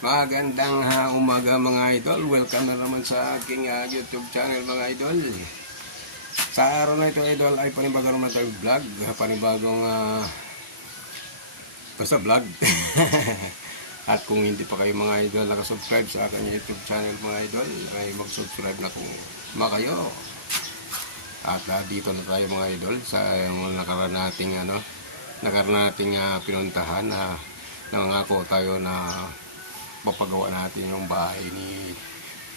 Magandang umaga mga idol. Welcome na naman sa aking YouTube channel mga idol. Sa araw na ito idol ay panibagong naman tayo vlog. Panibagong basta vlog. At kung hindi pa kayo mga idol nakasubscribe sa aking YouTube channel mga idol, ay mag-subscribe na kung kayo. At dito na tayo mga idol sa nakaraan nating pinuntahan na nangako tayo na papagawa natin yung bahay ni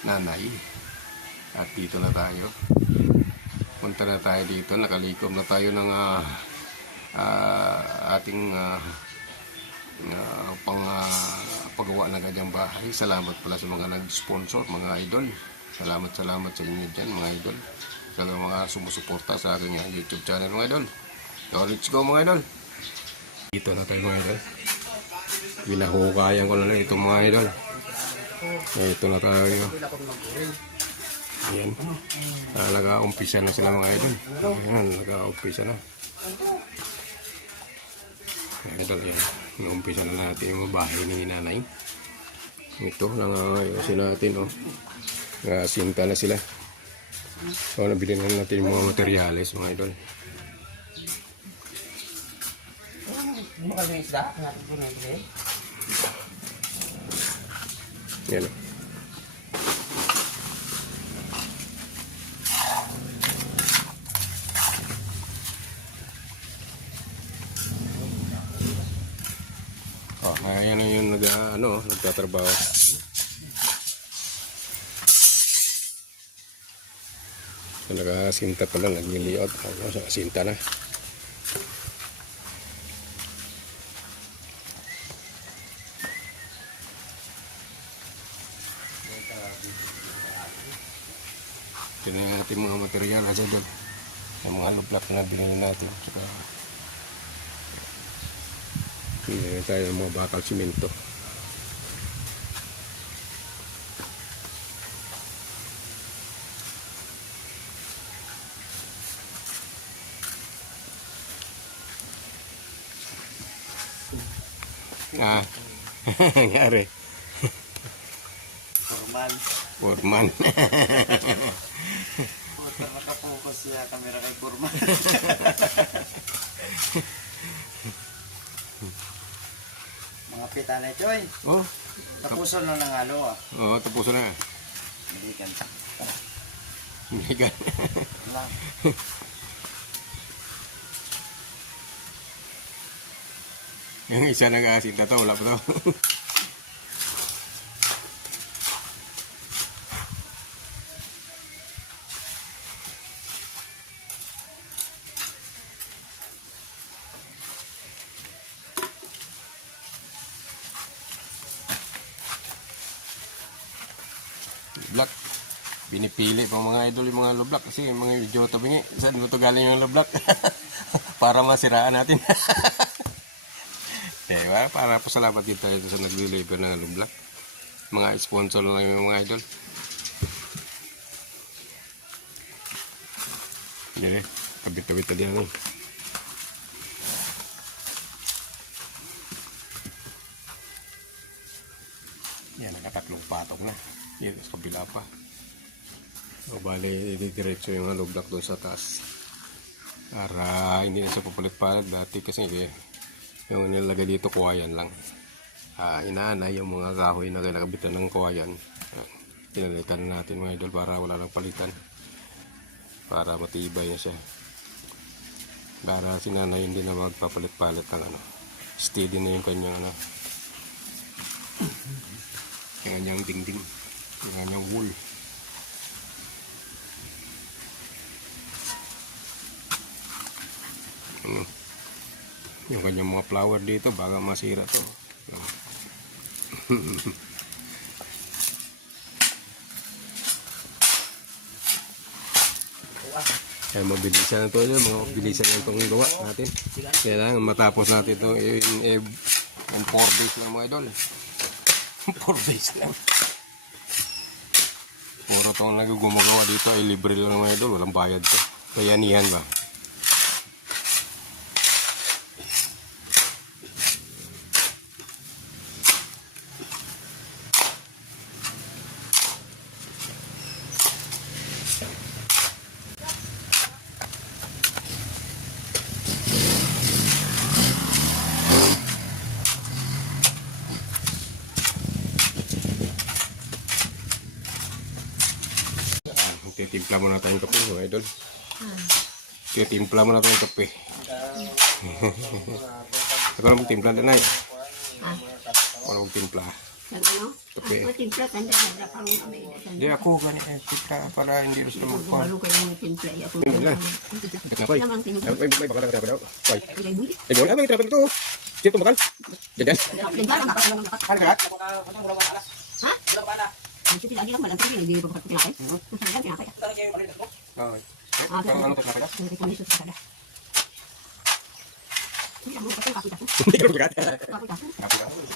nanay. At dito na tayo, punta na tayo dito, nakalikom na tayo ng ating pagawa na ganyang bahay. Salamat pala sa mga nag-sponsor mga idol. Salamat sa inyo dyan mga idol, sa mga sumusuporta sa aking YouTube channel mga idol. So let's go mga idol. Dito na tayo mga idol. Binahukayan ko na lang itong mga idol. Ito na tayo. Ayan. Nag-aumpisa na sila mga idol. Ayan, nag-aumpisa na. Idol, yan. Nag-aumpisa na natin yung bahay ni nanay. Ito, nangayusin natin. Nakasinta na sila. So, nabili na natin yung mga materyales mga idol. Ano ka yung isda? Natin ko na ito Yan. Ayan yung nagtatrabaho. So, nakasinta pa lang, nagliliot. Sinta na. Ito na natin mga material kasi doon. Yung mga luplak na binili natin. Pinili tayo ng mga bakal simento. Nangyari. Forman. Puta, makapokus siya kamera kay Kurma. Mga pita na ito eh. Oh. Tapuson na ng halo Oo, tapuso na. Hindi kan. Hindi ka. Lang. Yung isa nag-aasinta to, wala pa to. Lublak. Binipili pang mga idol yung mga lublak kasi yung mga idiota bingi. Saan mo ito galing yung lublak? Para masiraan natin. Diba? Para pasalamat din tayo sa nag-deliver ng lublak. Mga sponsor lang yung mga idol. Yan eh. Kabit-kabit na din. Yan, nakatatlong patok na. Yan, sa kabila pa. O bali, diretso yung lublak doon sa taas. Para hindi na siya papalit-palit. Dati kasi yung nilagay dito kuwayan lang. Inaanay yung mga kahoy na kinakabitan ng kuwayan. Pinalitan natin mga idol para wala lang palitan. Para matibay na siya. Para si nanay hindi na magpapalit-palit ng steady na yung kanyang yung kanyang dingding, yung kanyang wool. Yung kanyang mga flower dito baka masira to. Kaya mabilisan na ito, mabilisan na itong gawa natin. Kailangan matapos natin ito in 4 days lang mga idol. 4 days lang. Puro itong nagugumagawa dito ay libre lang mga idol, walang bayad to. Bayanihan ba? Titimpla muna tayong kape, mga idol. Ah. Titimpla muna tayong kape. Ako na magtimpla din ay. Ah. Ako na magtimpla. Sa ano? Kape. Ang timpla, tanda na pang kami. Hindi ako ganit timpla para hindi gusto magpang. Balo kayo ng timpla. Ako Wala. na. Dikit na ko eh. Namang timpla. May bakal na daw. Koy. Ilay buli. Eh, wala may trapin ito. Sino bakal? Diyan. Ganda lang bakal lang bakal. Ano ka? Ha? Ang sila lang malang tingin, hindi pa bakal pinakay. Kung saan lang pinakay. Okay. Ah, Ano to trapin? Hindi ko nito sa kada. Hindi lang mo kasi kapit ako. Hindi ko bigat. Kapit ako.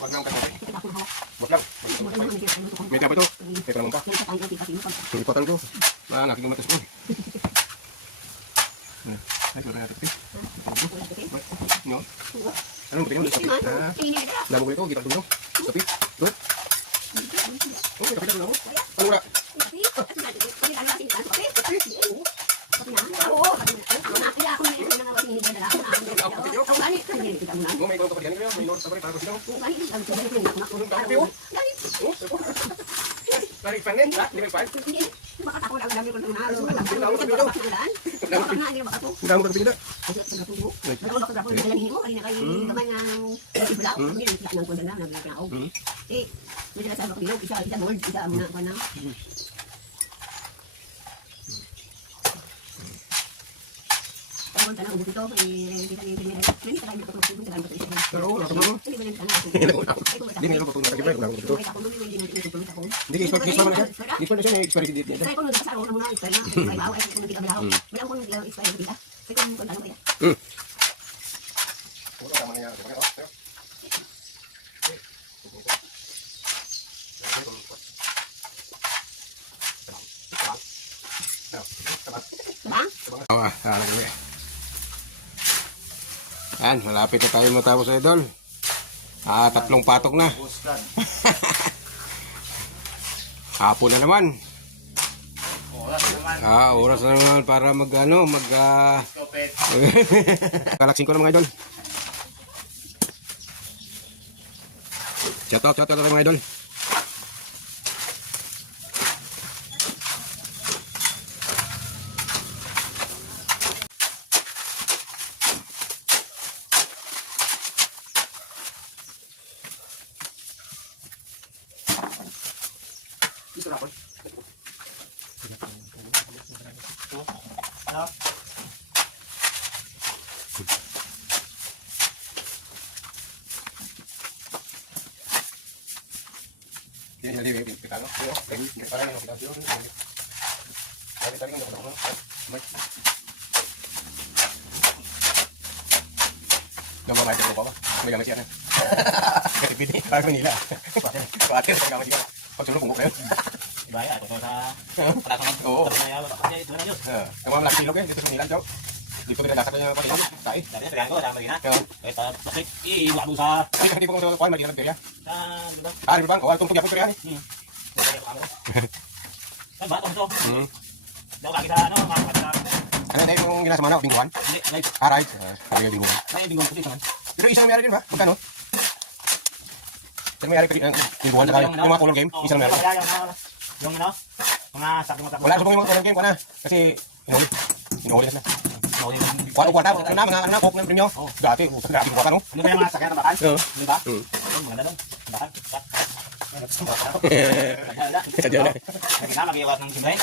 Wag lang kasi. Kapit ako hawak. Wag lang. Mo naman hindi ako nito. May dapat to. May tanong pa. Hindi sa kanya kita sino pa. Ipatan ko. Nakikita mo ito sa ay, ko na natin. No? Anong tingin mo? Hindi man. Tingin ka. Labo ko ito, kita tulong. Tapi, good. Okay, kapit ako na ako. Ano wala? Mo may ko kapit ganito, may north sa para ko sino. Balik panen, ha? Di ba pa? Damo ka pila. Pero wala ko mo. Di may ko tunggu kagibay, wala ko dito. Di ispa ispa man siya. Di pa na siya may experience dito. Wala ka man nga. Yan, malapit na tayo matapos, idol. Tatlong patok na. Hapon na naman. Oras na naman para kalaksin ko na mga idol. Shout out mga idol. Nama macam apa? Megang siapa? Ketipin ni, aku ni lah. Kuatir megang siapa? Kau cuma kungkuk ya? Baik, atau saya pelaksana. Oh, Saya bekerja itu aja. kamu laki lo kan? Itu 9 jauh. Dito kita dasarnya apa ini? Tai. Tapi terganggu sama Marina. Ya. Kita pasti ibu abu sa. Ini kan tipe kau kuat macam mana ya? Kan, Ah, di bang, kau tunggu apa ya ni? kan batok itu. Jauh lagi sana, mana kita. Ano na yung ginas mana? Bingguan? Ini, ini, Right. Sabi yung bingguan. saya bingung putih cuman. Pero isa na mayroon din ba? Magkano? Isa na mayroon din bingguan saka yung mga color game. Isa na mayroon. Yung ano? Mga sakit mo Wala subong yung mga color game ko na. Kasi inuhuli na. Wala ko ano na mga anak ko ng premium. Dati, grabe ko ano. Ano ba yung mga sakit na bakal? Oo. Di ba? Maganda doon. Bakal. Sadya na. Kita mag-iwas ng simbre.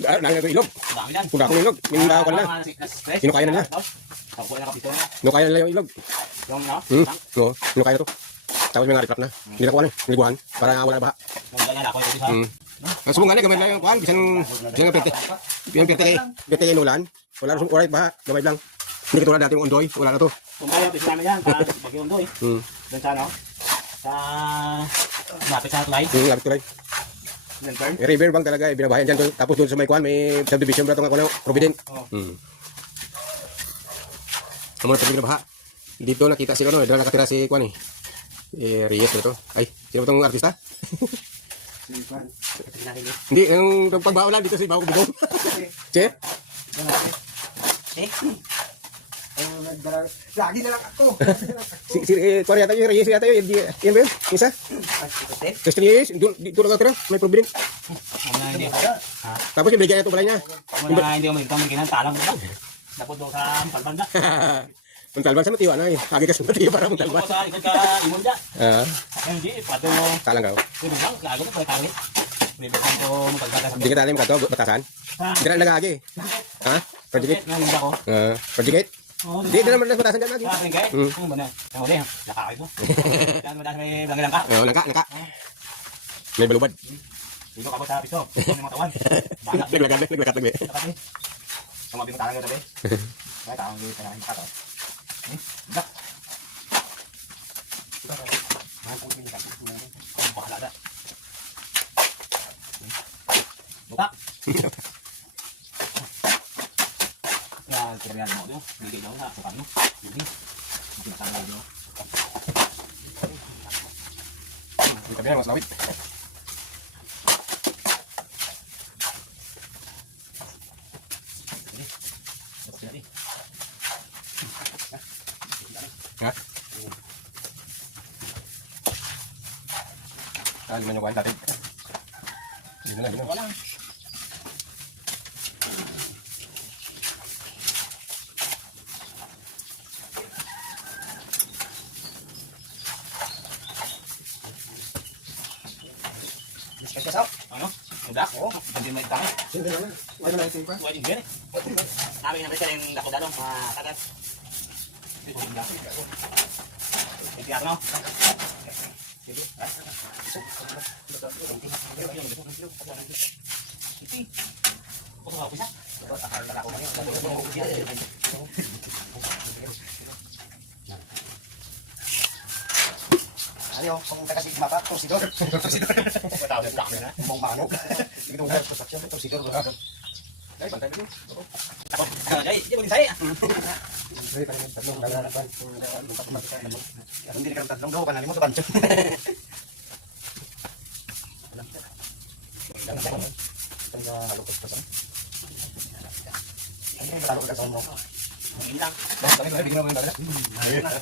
Nang ito ilog. Dami yan. Kung ako ng ilog, minda ko na. Sino kaya na nila? Ako na kapito niya. No kaya na nila yung ilog. Yung ano? No, sino kaya na to? Tapos may nga retrap na. Hindi na ko ano, niliguan para wala baha. Yung ganyan ako ito sa. Ang subong nga na gamay lang yung kuan, bisan ng perte. Yung perte kay nulan. Wala rin oray baha, gamay lang. Hindi katulad dati yung undoy, wala na to. Kung kaya piso namin yan, bagyo undoy. Doon sa ano? Sa lapit sa tulay. Lapit tulay. Then turn. River bang talaga, binabayan dyan. Tapos doon sa may kuan, may subdivision ba itong ako na Provident. Ang mga tabi na baha. Dito nakita si ano, dala nakatira si kuan Reyes na to. Ay, sino ba itong artista? Hindi, yung pagbaon lang dito si Bago Bigong. Che? Lagi na lang ako. Kuha yata yung Reyes yata yun. Yan ba yun? Isa? Christian Reyes. Dito lang tira. May problem. Muna hindi. Tapos yung bigyan niya ito pala niya. Muna hindi ako magkinan. Talang mo lang. Dapat doon sa Talbanda. Muntalban sa matiwa na eh. Agi ka sa matiwa para muntalban. Sa ikot ka imon dyan. Hindi, pato. Talang ka. Yun lang, lago na pala tayo. Bibisan ko magkagada sa Hindi ka talim ka to. Batasan. Hindi ka na nagagi. Ha? Project? Ngayon hindi ako. Project? Hindi, hindi naman na batasan dyan lagi. Sa akin kayo? Ano ba na? Ang uli, nakakay mo. Saan mo dahil may blangilang ka? Langka. May balubad. Dito ka ba sa piso? Ito yung mga tawan. Naglagat. Nakati. Tumabi mo talang yung tabi. Kaya taong yung kanyang kato. Dak. Ang bahala na. Butak. Yan, kinabihan mo doon. Hindi daw na. Sukan mo. Hindi. Hindi nasama na doon. Hindi ka mas lawit. Ha? Saan naman yung kuhan natin? Dito na. Wala. Ano? Udak? Oo. Hindi may tanong. Wala na yung pa. Wala din gani. Sabi nga naman yung dako dalong matagat. Ito yung dako. Ito yung no? Ito. Ano, kung taga-sigma pa, torsidor. Matawag yung dako na. Mong manog. Hindi ko nang construction, torsidor. Ay, bantay mo. Ako. Ay, di mo din saya. Hindi ka naman tatlong nalalaban. Hindi ka naman tatlong daw, panali mo ito bancho. Ang halukot pa saan? Ano yung halukot ka saan mo? Hindi lang. Dami ba, bigyan mo yung dala? Ayun na.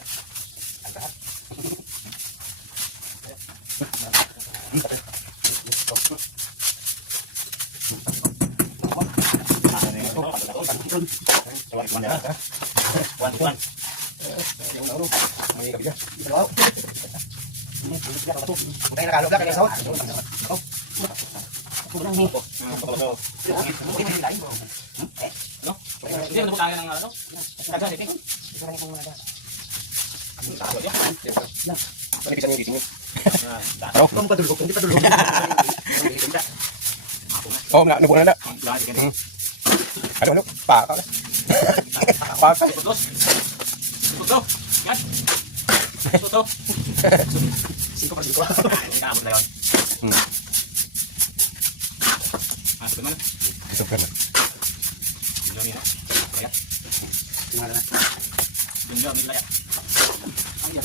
May kabiga. Wow. Butay na kalog lang kaya sa. Hindi mo tayo ng ano? Kagsa dito. Panipisan yung gising yun. Kamu padulog, hindi padulog. Oo, nabuo na na. Ano? Paka. Paka. Tuto. Yan. Tuto. 5 pa 5. Kamon na yun. Ito naman. Super na. Yun yun. Kaya. Tingnan na. Yun yun. Kaya. Ang yan.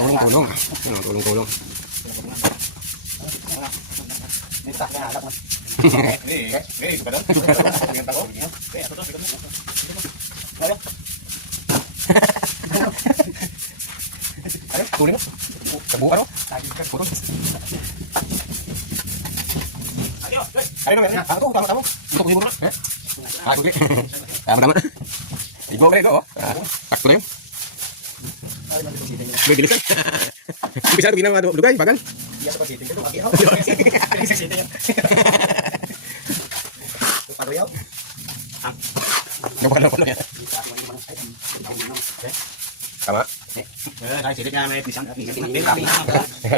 Tulong-tulong. Tulong-tulong. May tak na halak na. Ito ba doon? Tingnan ako. Kaya ito. Kaya. Ano? Tuloy mo? Sabukan mo? Puro. Ayo. Ano naman? Ako, tama-tama. Ito, siguro na. Ako, tama-tama. Ibo ka rin, oh. Takto na yun. May bilisan. Umpisa ito ginang lugay, bagal. Iya sa pasiting ko, agihaw. Paruyaw. Nabukan lang ko yan. Tama? Kahit silit na may pisang.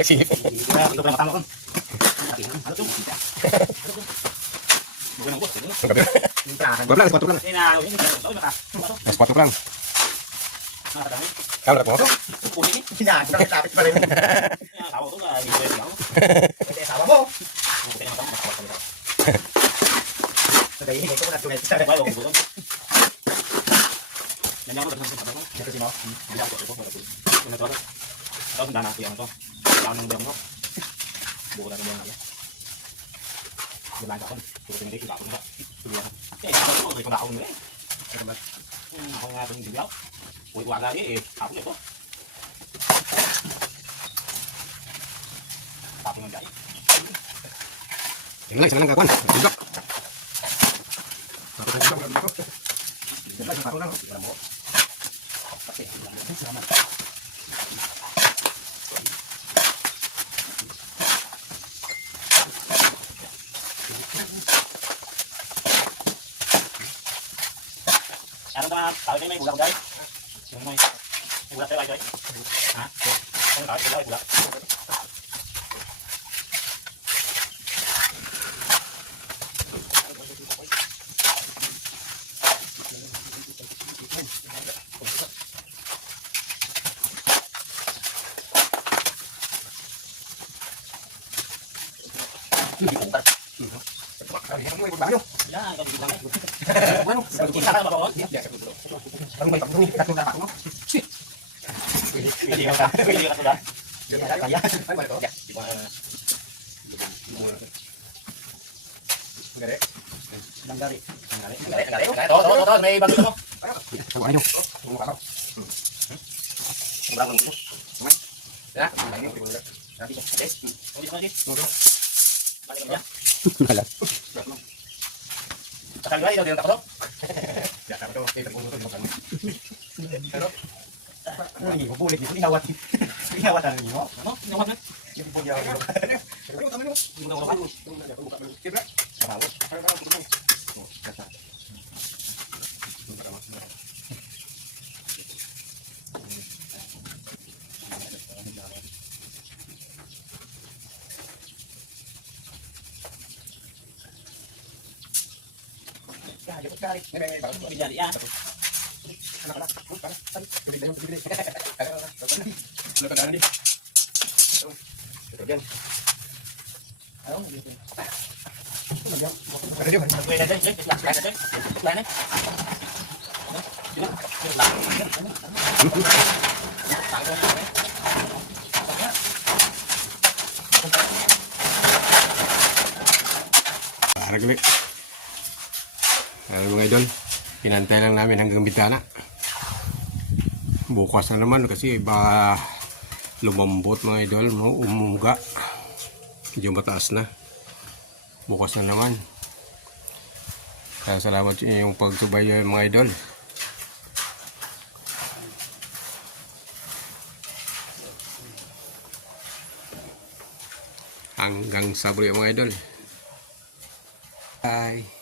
Silip. Ito pala matama ko. Ano ito? Bukan ang boss. Berapa lang, sepatu lang. Sepatu lang. Kamu nak motor? Yan, nakatapit pa rin. Kasi asawa mo. Sadayin ko na tulad sa Yan ako tapos sa tapos. Dito sino? Hindi ako ito. Ano to? Tapos dana ko yan to. Yan ang demo. Buko na demo na. Wala ka kon. Puro hindi ko ako na. Tuloy. Eh, ako ko ako na. Ako nga itong dilaw. Uy, wala eh. Ako ito. Ako nga dahil. Yan lang, isa lang kakuan. Tudok. Tapos ang isang dito. Dito lang ako lang. Wala mo. Kasi, ano ba? Tawag niyo may ulam guys? Yung may ulam tayo guys? Ha? Ano tawag niyo ulam? Kalihan mo, bayo. Yan, kami ulam. Bueno, Isa ka ba ba? ang may tapos ni tatlo na ako. Pili ka sudah. Kaya. Ay, ba ito? Di ba? Gere. Danggali. Danggali. May bago mo. Tawa niyo. Mukha ka. Bago mo. Ya, bayo. Nanti ko. Nanti. Balik ka. Wala. Sakali ba ito din tapos? Ya, tapos ito, ito puno to di makan. Pero ini bubulit dito inawat. Inawat ang inyo. Ano? Inawat na. Yung bubulit yaw. Pero tama mo. Hindi mo na Kibra. Tawo. Para puno. Oh, kata. Ya, ya, sekali. Ini bagus. Bisa jadi ya. Anak-anak, para. Tuloy na yung tuloy. Ano ka daan di? Ito yan. Ano? Gitu. Ano yan? Ano yan? Gue aja, lain aja. Paragli. Mga idol, pinantay lang namin hanggang bintana. Bukas na naman kasi iba lumambot mga idol, umuga. Medyo mataas na. Bukas na naman. Kaya salamat sa inyong pagsubayo mga idol. Hanggang sa muli mga idol. Bye.